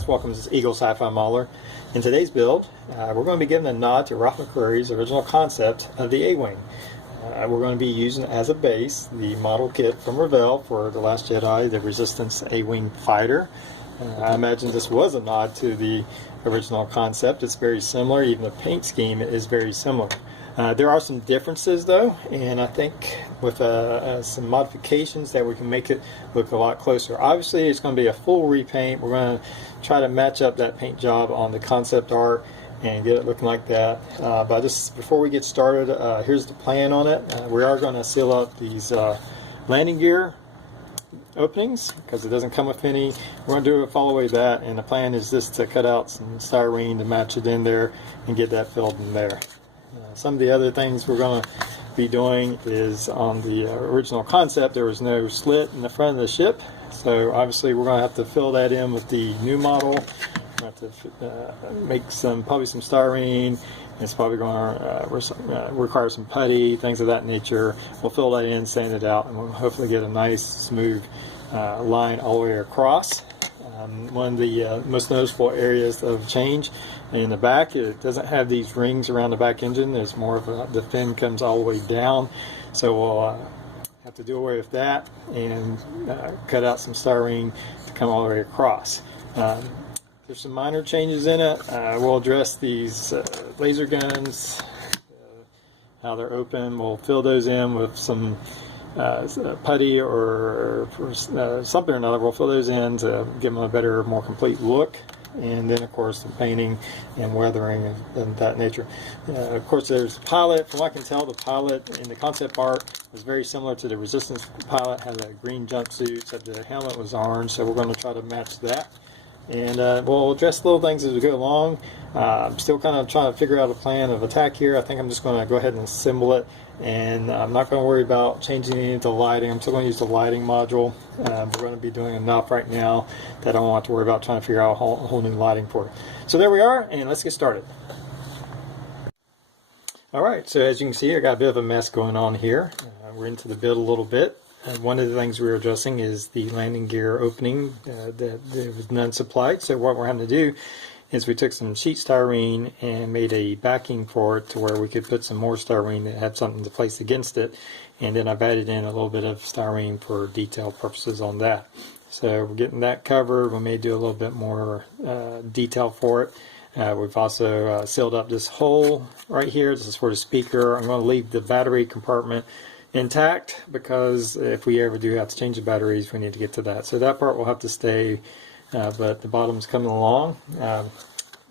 guys, welcome to this Eagle Sci-Fi Mauler. In today's build, we're going to be giving a nod to Ralph McQuarrie's original concept of the A-Wing. We're going to be using as a base the model kit from Revell for The Last Jedi, the Resistance A-WING fighter. I imagine this was a nod to the original concept. It's very similar, even the paint scheme is very similar. There are some differences though, and I think with some modifications that we can make it look a lot closer. Obviously it's going to be a full repaint. We're going to try to match up that paint job on the concept art and get it looking like that. But just before we get started, here's the plan on it. We are going to seal up these landing gear openings because it doesn't come with any. We're going to do a follow away that, and the plan is just to cut out some styrene to match it in there and get that filled in there. Some of the other things we're going to be doing is on the original concept there was no slit in the front of the ship, so obviously we're going to have to fill that in with the new model. We're going to have to make probably some styrene. It's probably going to require some putty, things of that nature. We'll fill that in, sand it out, and we'll hopefully get a nice smooth line all the way across. One of the most noticeable areas of change in the back, it doesn't have these rings around the back engine. There's more of the fin comes all the way down, so we'll have to do away with that and cut out some styrene to come all the way across. There's some minor changes in it. We'll address these laser guns, how they're open. We'll fill those in with some putty or something or another. We'll fill those in to give them a better, more complete look. And then of course some painting and weathering and that nature. Of course there's the pilot. From what I can tell, the pilot in the concept art was very similar to the Resistance pilot. Had a green jumpsuit, except the helmet was orange, so we're going to try to match that. And we'll address little things as we go along. I'm still kind of trying to figure out a plan of attack here. I think I'm just going to go ahead and assemble it, and I'm not going to worry about changing any of the lighting. I'm still going to use the lighting module. We're going to be doing enough right now that I don't have to worry about trying to figure out a whole new lighting for it. So there we are, and let's get started. Alright, so as you can see, I got a bit of a mess going on here. We're into the build a little bit. And one of the things we were addressing is the landing gear opening that there was none supplied. So what we're having to do is we took some sheet styrene and made a backing for it to where we could put some more styrene that had something to place against it. And then I've added in a little bit of styrene for detail purposes on that. So we're getting that covered. We may do a little bit more detail for it. We've also sealed up this hole right here. This is for the speaker. I'm going to leave the battery compartment intact because if we ever do have to change the batteries, we need to get to that. So that part will have to stay, but the bottom's coming along.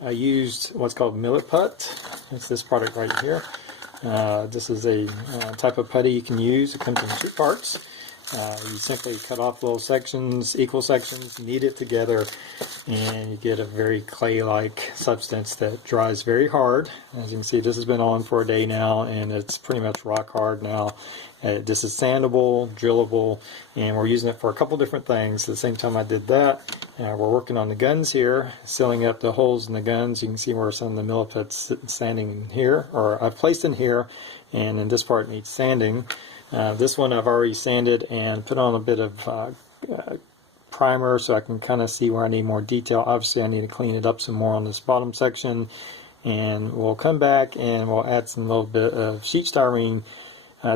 I used what's called millet put. It's this product right here. This is a type of putty you can use. It comes in two parts. You simply cut off little sections, equal sections, knead it together, and you get a very clay-like substance that dries very hard. As you can see, this has been on for a day now, and it's pretty much rock hard now. This is sandable, drillable, and we're using it for a couple different things. At the same time I did that, we're working on the guns here, sealing up the holes in the guns. You can see where some of the milliput's sanding in here, or I've placed in here, and then this part needs sanding. This one I've already sanded and put on a bit of primer so I can kind of see where I need more detail. Obviously I need to clean it up some more on this bottom section, and we'll come back and we'll add some little bit of sheet styrene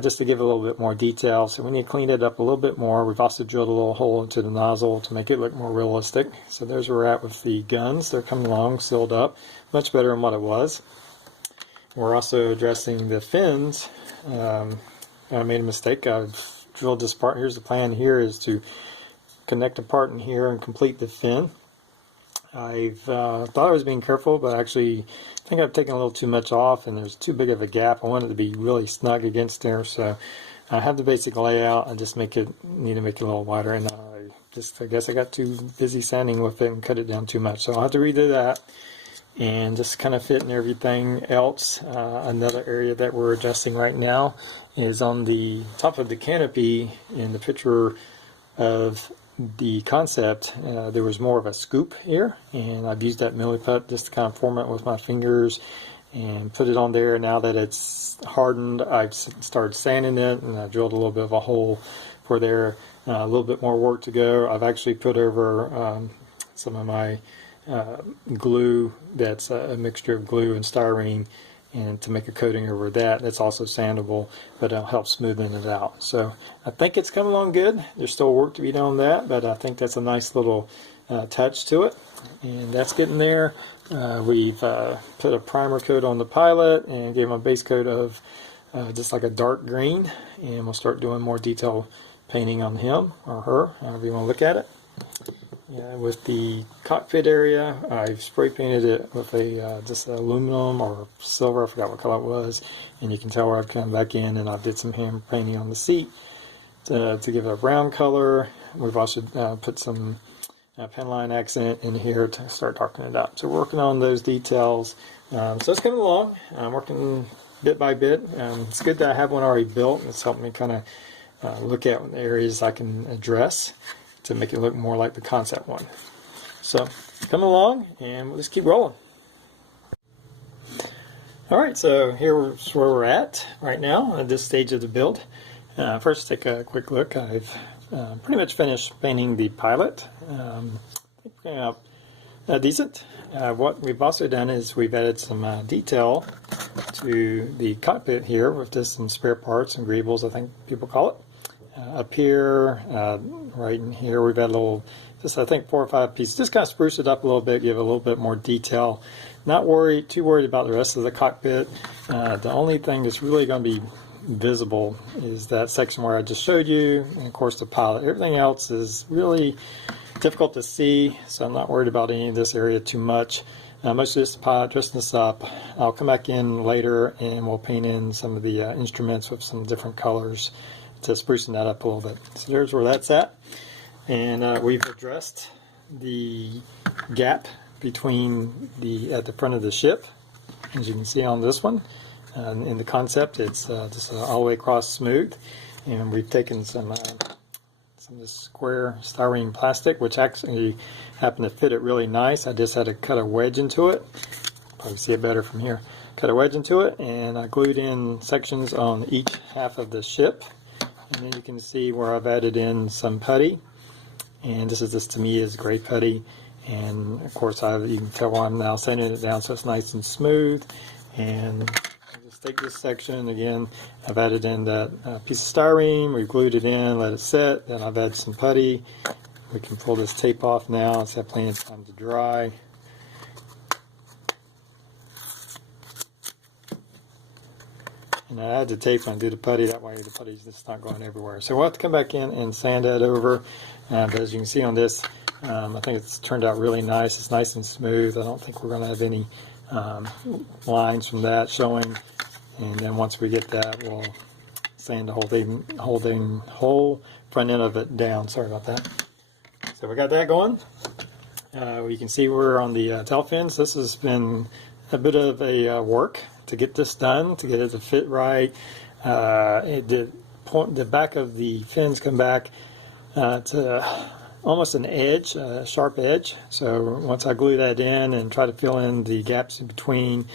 just to give it a little bit more detail. So we need to clean it up a little bit more. We've also drilled a little hole into the nozzle to make it look more realistic. So there's where we're at with the guns. They're coming along, sealed up, much better than what it was. We're also addressing the fins. I made a mistake. I've drilled this part. Here's the plan here is to connect a part in here and complete the fin. I've thought I was being careful, but actually I think I've taken a little too much off, and there's too big of a gap. I want it to be really snug against there, so I have the basic layout. I just need to make it a little wider, and I guess I got too busy sanding with it and cut it down too much. So I'll have to redo that and just kind of fit in everything else. Another area that we're adjusting right now is on the top of the canopy. In the picture of the concept, there was more of a scoop here, and I've used that milliput just to kind of form it with my fingers and put it on there. Now that it's hardened, I've started sanding it, and I drilled a little bit of a hole for there. A little bit more work to go. I've actually put over some of my glue that's a mixture of glue and styrene, and to make a coating over that. That's also sandable, but it'll help smoothing it out. So I think it's coming along good. There's still work to be done on that, but I think that's a nice little touch to it, and that's getting there. We've put a primer coat on the pilot and gave him a base coat of just like a dark green, and we'll start doing more detail painting on him or her, however you want to look at it. With the cockpit area, I've spray painted it with a just aluminum or silver, I forgot what color it was, and you can tell where I've come back in and I did some hand painting on the seat to give it a brown color. We've also put some pen line accent in here to start darkening it up. So we're working on those details. So it's coming along. I'm working bit by bit. It's good that I have one already built. It's helped me kind of look at the areas I can address to make it look more like the concept one. So come along and we'll just keep rolling. Alright, so here's where we're at right now at this stage of the build. First, take a quick look. I've pretty much finished painting the pilot. It came out decent. What we've also done is we've added some detail to the cockpit here with just some spare parts and greebles, I think people call it. Up here, right in here, we've got a little, just I think 4 or 5 pieces, just kind of spruce it up a little bit, give it a little bit more detail. Not too worried about the rest of the cockpit. The only thing that's really going to be visible is that section where I just showed you, and of course the pilot. Everything else is really difficult to see, so I'm not worried about any of this area too much. Most of this pilot, dressing this up, I'll come back in later and we'll paint in some of the instruments with some different colors to sprucing that up a little bit. So there's where that's at, and we've addressed the gap between at the front of the ship, as you can see on this one. In the concept, it's just all the way across smooth, and we've taken some of this square styrene plastic, which actually happened to fit it really nice. I just had to cut a wedge into it. Probably see it better from here. Cut a wedge into it, and I glued in sections on each half of the ship. And then you can see where I've added in some putty, and this to me is gray putty, and of course you can tell why I'm now sanding it down so it's nice and smooth. And I just take this section again, I've added in that piece of styrene, we glued it in, let it set, then I've added some putty. We can pull this tape off now, it's had plenty of time to dry. And I add the tape and do the putty, that way the putty's just not going everywhere. So we'll have to come back in and sand that over. But as you can see on this, I think it's turned out really nice. It's nice and smooth. I don't think we're going to have any lines from that showing. And then once we get that, we'll sand the whole front end of it down. Sorry about that. So we got that going. You can see we're on the tail fins. This has been a bit of a work to get this done, to get it to fit right. The back of the fins come back to almost an edge, a sharp edge. So once I glue that in and try to fill in the gaps in between,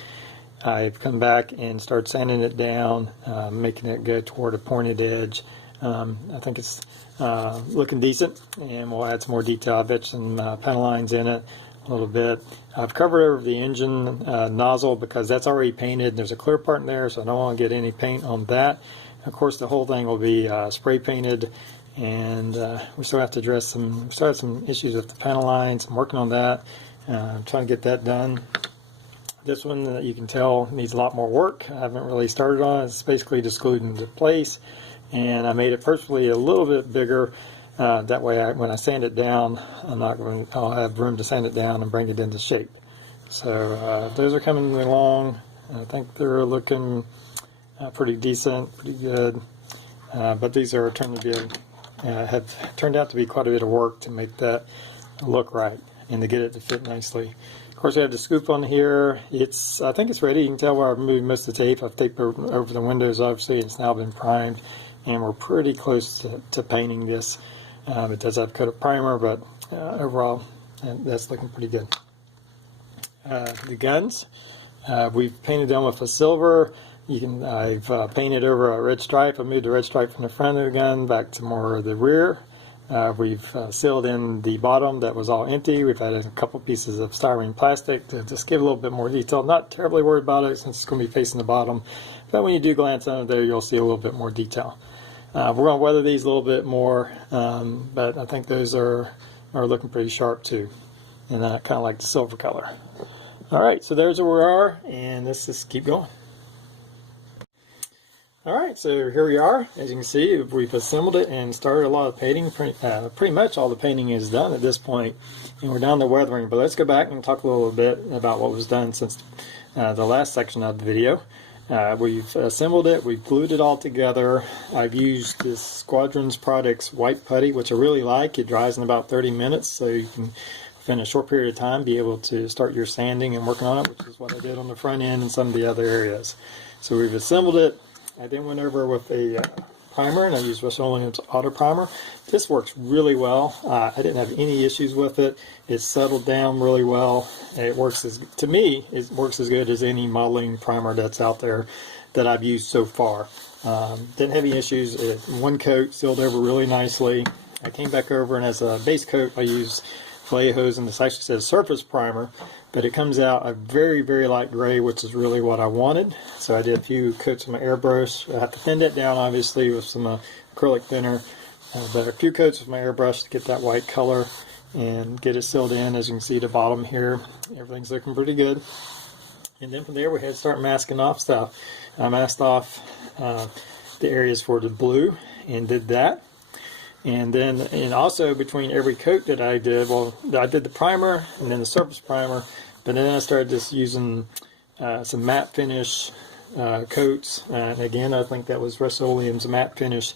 I've come back and start sanding it down, making it go toward a pointed edge. I think it's looking decent, and we'll add some more detail. I've etched some panel lines in it a little bit. I've covered over the engine nozzle because that's already painted. There's a clear part in there, so I don't want to get any paint on that. Of course, the whole thing will be spray painted, and we still have to address some issues with the panel lines. I'm working on that. I'm trying to get that done. This one, you can tell, needs a lot more work. I haven't really started on it. It's basically just glued into place, and I made it purposely a little bit bigger. That way, when I sand it down, I'll have room to sand it down and bring it into shape. So those are coming along. I think they're looking pretty decent, pretty good. But these are have turned out to be quite a bit of work to make that look right and to get it to fit nicely. Of course, I have the scoop on here. I think it's ready. You can tell where I've moved most of the tape. I've taped over the windows. Obviously, it's now been primed, and we're pretty close to painting this. It does have a coat of primer, but overall, that's looking pretty good. The guns, we've painted them with a silver. I've painted over a red stripe. I moved the red stripe from the front of the gun back to more of the rear. We've sealed in the bottom that was all empty. We've added a couple pieces of styrene plastic to just give a little bit more detail. Not terribly worried about it since it's going to be facing the bottom, but when you do glance under there, you'll see a little bit more detail. We're going to weather these a little bit more, but I think those are looking pretty sharp too, and I kind of like the silver color. All right, so there's where we are, and let's just keep going. Alright, so here we are. As you can see, we've assembled it and started a lot of painting. Pretty much all the painting is done at this point, and we're down to weathering. But let's go back and talk a little bit about what was done since the last section of the video. We've assembled it, we've glued it all together. I've used this Squadron's Products white putty, which I really like. It dries in about 30 minutes, so you can, in a short period of time, be able to start your sanding and working on it, which is what I did on the front end and some of the other areas. So we've assembled it. I then went over with a primer, and I used Rust-Oleum's Auto Primer. This works really well. I didn't have any issues with it. It settled down really well. It works to me, it works as good as any modeling primer that's out there that I've used so far. Didn't have any issues. One coat sealed over really nicely. I came back over, and as a base coat, I used Vallejo's, and this actually says surface primer, but it comes out a very, very light gray, which is really what I wanted. So I did a few coats of my airbrush. I have to thin it down, obviously, with some acrylic thinner, but a few coats with my airbrush to get that white color and get it sealed in. As you can see, the bottom here, everything's looking pretty good. And then from there, we had to start masking off stuff. I masked off the areas for the blue and did that. And then, and also between every coat that I did, well, I did the primer and then the surface primer, but then I started just using some matte finish coats. And again, I think that was Rust-Oleum's matte finish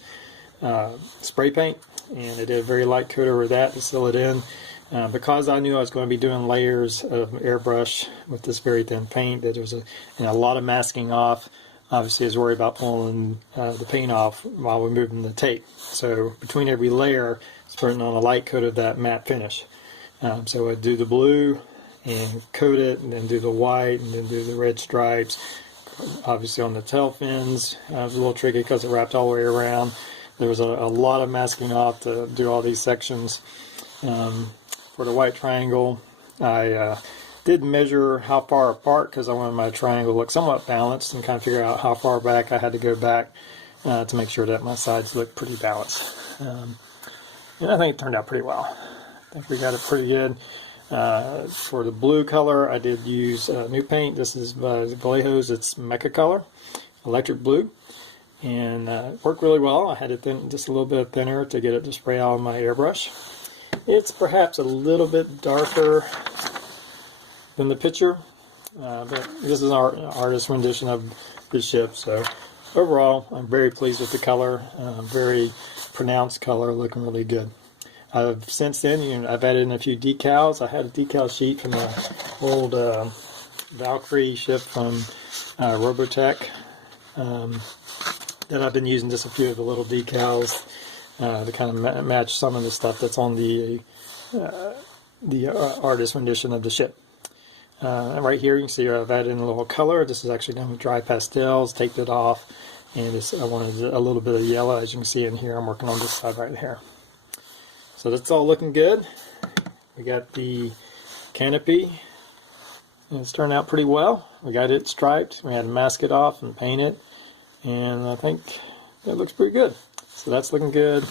spray paint, and I did a very light coat over that to seal it in. Because I knew I was going to be doing layers of airbrush with this very thin paint, that there was a lot of masking off. Obviously, I was worried about pulling the paint off while we're moving the tape. So between every layer, it's putting on a light coat of that matte finish. So I do the blue and coat it, and then do the white, and then do the red stripes. Obviously on the tail fins, it was a little tricky because it wrapped all the way around. There was a lot of masking off to do all these sections. For the white triangle, I did measure how far apart because I wanted my triangle to look somewhat balanced, and kind of figure out how far back I had to go back to make sure that my sides looked pretty balanced. And I think it turned out pretty well. I think we got it pretty good. For the blue color, I did use new paint. This is Vallejo's, it's Mecha Color, Electric Blue, and it worked really well. I had it thin, just a little bit thinner to get it to spray out on my airbrush. It's perhaps a little bit darker than the picture, but this is our artist rendition of the ship. So overall, I'm very pleased with the color. Very pronounced color, looking really good. Since then, I've added in a few decals. I had a decal sheet from an old Valkyrie ship from Robotech that I've been using, just a few of the little decals to kind of match some of the stuff that's on the artist rendition of the ship. Right here you can see I've added in a little color. This is actually done with dry pastels, taped it off, and I wanted a little bit of yellow. As you can see in here, I'm working on this side right here. So that's all looking good. We got the canopy, and it's turned out pretty well. We got it striped. We had to mask it off and paint it, and I think it looks pretty good. So that's looking good.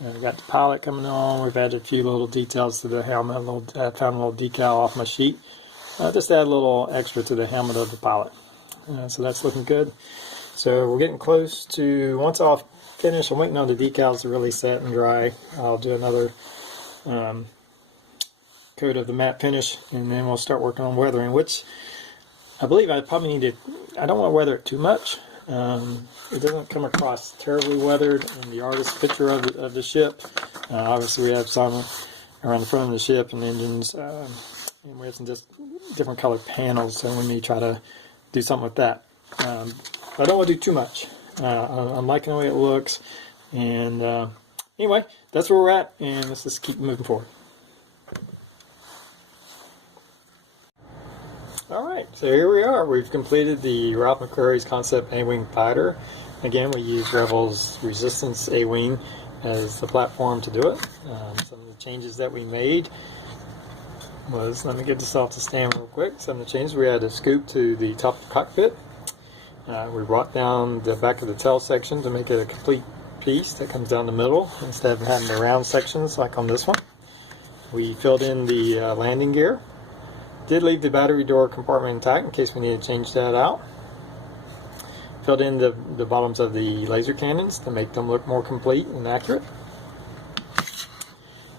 We got the pilot coming on. We've added a few little details to the helmet. I found a little decal off my sheet. Just add a little extra to the helmet of the pilot. So that's looking good. So we're getting close to, once I'll finish, I'm waiting on the decals to really set and dry. I'll do another coat of the matte finish, and then we'll start working on weathering, which I believe I probably need to, I don't want to weather it too much. It doesn't come across terribly weathered in the artist picture of the ship. Obviously we have some around the front of the ship and engines, and we have some just different colored panels, so we may try to do something with that. I don't want to do too much. I'm liking the way it looks, and anyway, that's where we're at, and let's just keep moving forward. Alright, so here we are. We've completed the Ralph McQuarrie's Concept A-WING fighter. Again, we use Revell's Resistance A-WING, as the platform to do it. Some of the changes that we made was, let me get this off the stand real quick. Some of the changes, we had a scoop to the top of the cockpit. We brought down the back of the tail section to make it a complete piece that comes down the middle instead of having the round sections like on this one. We filled in the landing gear. Did leave the battery door compartment intact in case we need to change that out. Filled in the bottoms of the laser cannons to make them look more complete and accurate.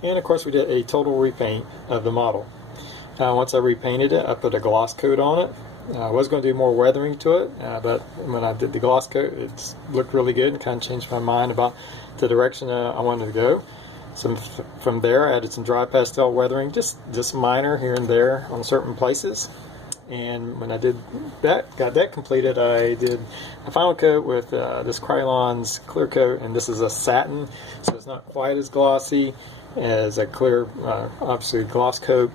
And of course we did a total repaint of the model. Once I repainted it, I put a gloss coat on it. I was going to do more weathering to it, but when I did the gloss coat, it looked really good and kind of changed my mind about the direction I wanted to go. So from there, I added some dry pastel weathering, just minor here and there on certain places. And when I did that, got that completed, I did a final coat with this Krylon's clear coat, and this is a satin, so it's not quite as glossy as a clear, obviously gloss coat,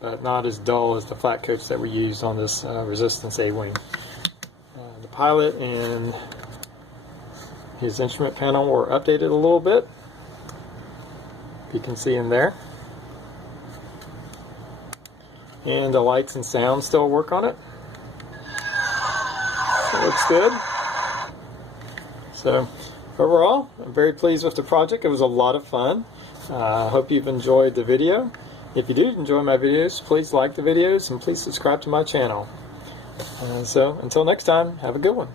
but not as dull as the flat coats that we used on this Resistance A-WING. The pilot and his instrument panel were updated a little bit. You can see in there. And the lights and sound still work on it. So it looks good. So overall, I'm very pleased with the project. It was a lot of fun. I hope you've enjoyed the video. If you do enjoy my videos, please like the videos and please subscribe to my channel. So until next time, have a good one.